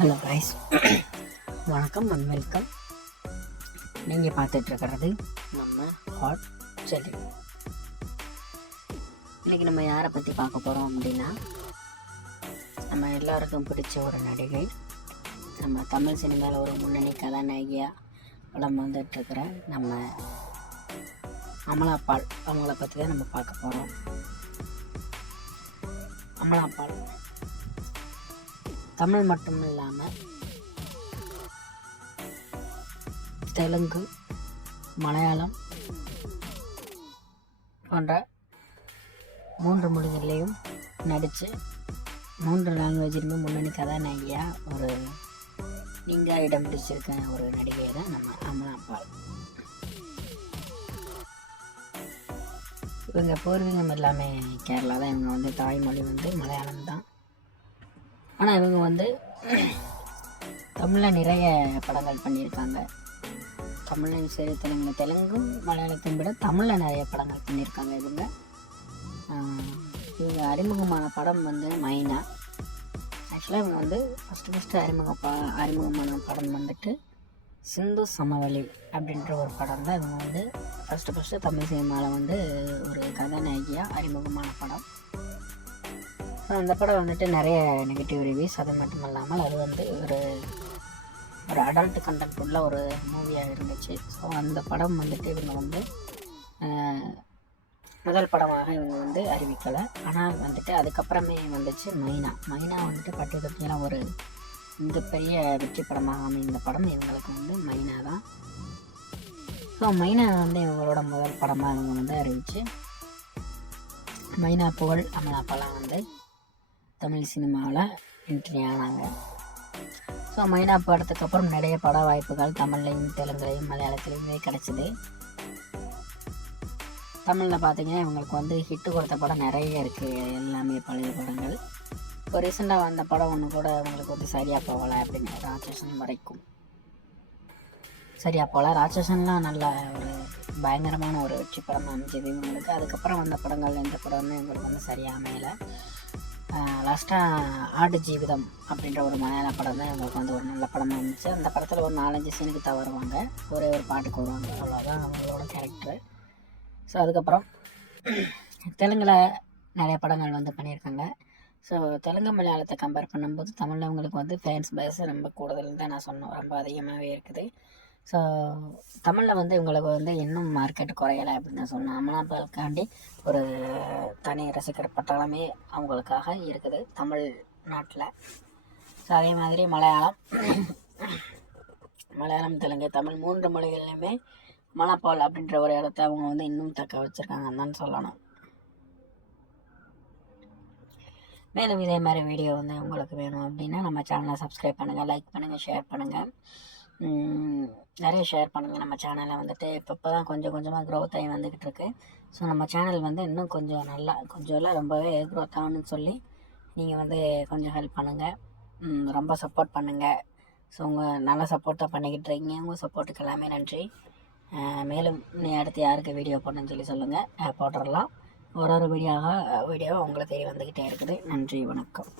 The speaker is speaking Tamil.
ஹலோ கைஸ், வணக்கம் அண்ட் வெல்கம். நீங்கள் பார்த்துட்ருக்கிறது நம்ம ஹாட் செல்லி. இன்றைக்கி நம்ம யாரை பற்றி பார்க்க போகிறோம் அப்படின்னா, நம்ம எல்லாருக்கும் பிடிச்ச ஒரு நடிகை, நம்ம தமிழ் சினிமாவில் ஒரு முன்னணி கதாநாயகியாக படம் வந்துட்டுருக்கிற நம்ம அமலா பால் அவங்கள பற்றி தான் நம்ம பார்க்க போகிறோம். அமலா பால் தமிழ் மட்டும் இல்லாமல் தெலுங்கு, மலையாளம் போன்ற 3 மொழிகள்லேயும் நடித்து 3 லாங்குவேஜிலுமே முன்னணி கதாநாயகியாக ஒரு நீங்கா இடம் பிடிச்சிருக்க ஒரு நடிகை தான் நம்ம அமலா பால். இவங்க பூர்வீகம் எல்லாமே கேரளா தான். இவங்க வந்து தாய்மொழி வந்து மலையாளம் தான். ஆனால் இவங்க வந்து தமிழில் நிறைய படங்கள் பண்ணியிருக்காங்க. தமிழையும் சரி தெலுங்கும் மலையாளத்தையும் விட தமிழில் நிறைய படங்கள் பண்ணியிருக்காங்க. இவங்க அறிமுகமான படம் வந்து மைனா. ஆக்சுவலாக இவங்க வந்து ஃபஸ்ட்டு அறிமுகமான படம் வந்துட்டு சிந்து சமவெளி அப்படின்ற ஒரு படம் தான். இவங்க வந்து ஃபஸ்ட்டு தமிழ் சினிமாவில் வந்து ஒரு கதாநாயகியாக அறிமுகமான படம். அந்த படம் வந்துட்டு நிறைய நெகட்டிவ் ரிவ்யூஸ். அது மட்டும் இல்லாமல் அது வந்து ஒரு அடல்ட் கண்டென்ட் உள்ள ஒரு மூவியாக இருந்துச்சு. ஸோ அந்த படம் வந்துட்டு இவங்க வந்து முதல் படமாக இவங்க வந்து அறிவிக்கலை. ஆனால் வந்துட்டு அதுக்கப்புறமே வந்துச்சு மைனா வந்துட்டு பட்டு தொட்டியெல்லாம் ஒரு மிகப்பெரிய வெற்றி படமாக அமைந்த படம் இவங்களுக்கு வந்து மைனா தான். ஸோ மைனா வந்து இவங்களோட முதல் படமாக இவங்க வந்து அறிவிச்சு மைனா புகழ் அமலா பாலாம் வந்து தமிழ் சினிமாவில் என்ட்ரி ஆனாங்க. ஸோ மைனா படத்துக்கு அப்புறம் நிறைய பட வாய்ப்புகள் தமிழ்லையும் தெலுங்குலையும் மலையாளத்துலேயுமே கிடச்சிது. தமிழில் பார்த்திங்கன்னா இவங்களுக்கு வந்து ஹிட்டு கொடுத்த படம் நிறைய இருக்குது, எல்லாமே பழைய படங்கள். இப்போ ரீசெண்டாக வந்த படம் ஒன்று கூட அவங்களுக்கு வந்து சரியாக போகலை அப்படின்னு, ராட்சசன் வரைக்கும் சரியாக போகல. ராட்சசன்லாம் நல்ல ஒரு பயங்கரமான ஒரு வெற்றி படமாக அமைஞ்சது இவங்களுக்கு. அதுக்கப்புறம் வந்த படங்கள் எந்த படம்னு இவங்களுக்கு வந்து சரியாக அமையலை. லாஸ்ட்டாக ஆடு ஜீவிதம் அப்படின்ற ஒரு மலையாள படம் தான் இவங்களுக்கு வந்து ஒரு நல்ல படமாக இருந்துச்சு. அந்த படத்தில் ஒரு 4-5 சீனுக்கு தான் வருவாங்க, ஒரே ஒரு பாட்டுக்கு வருவாங்க, அவ்வளோதான் அவங்களோட கேரக்டரு. ஸோ அதுக்கப்புறம் தெலுங்கில் நிறைய படங்கள் வந்து பண்ணியிருக்காங்க. ஸோ தெலுங்கு மலையாளத்தை கம்பேர் பண்ணும்போது தமிழில் அவங்களுக்கு வந்து ஃபேன்ஸ் பேஸ் ரொம்ப கூடுதல் தான் நான் சொன்னோம், ரொம்ப அதிகமாகவே இருக்குது. ஸோ தமிழில் வந்து இவங்களுக்கு வந்து இன்னும் மார்க்கெட் குறையலை அப்படின்னு நான் சொன்னேன். அமலா பாலுக்காண்டி ஒரு தனி ரசிகர் பட்டாளமே அவங்களுக்காக இருக்குது தமிழ் நாட்டில். ஸோ அதே மாதிரி மலையாளம் தெலுங்கு தமிழ் 3 மொழிகள்லையுமே அமலா பால் அப்படின்ற ஒரு இடத்த அவங்க வந்து இன்னும் தக்க வச்சுருக்காங்கன்னு தான் சொல்லணும். மேலும் இதே மாதிரி வீடியோ வந்து உங்களுக்கு வேணும் அப்படின்னா நம்ம சேனலை சப்ஸ்கிரைப் பண்ணுங்கள், லைக் பண்ணுங்கள், ஷேர் பண்ணுங்கள், நிறைய ஷேர் பண்ணுங்கள். நம்ம சேனலை வந்துட்டு இப்போ தான் கொஞ்சம் கொஞ்சமாக க்ரோத் ஆகி வந்துக்கிட்டு இருக்கு. ஸோ நம்ம சேனல் வந்து இன்னும் கொஞ்சம் நல்லா எல்லாம் ரொம்பவே க்ரோத் ஆகணும்னு சொல்லி நீங்கள் வந்து கொஞ்சம் ஹெல்ப் பண்ணுங்கள், ரொம்ப சப்போர்ட் பண்ணுங்கள். ஸோ உங்கள் நல்ல சப்போர்ட் தான் பண்ணிக்கிட்டு இருக்கீங்க. உங்கள் சப்போர்ட்டுக்கு எல்லாமே நன்றி. மேலும் நீ அடுத்து யாருக்கு வீடியோ போடணும்னு சொல்லி சொல்லுங்கள், போட்டுடலாம். ஒரு வீடியோவாக உங்களை தேடி வந்துக்கிட்டே இருக்குது. நன்றி, வணக்கம்.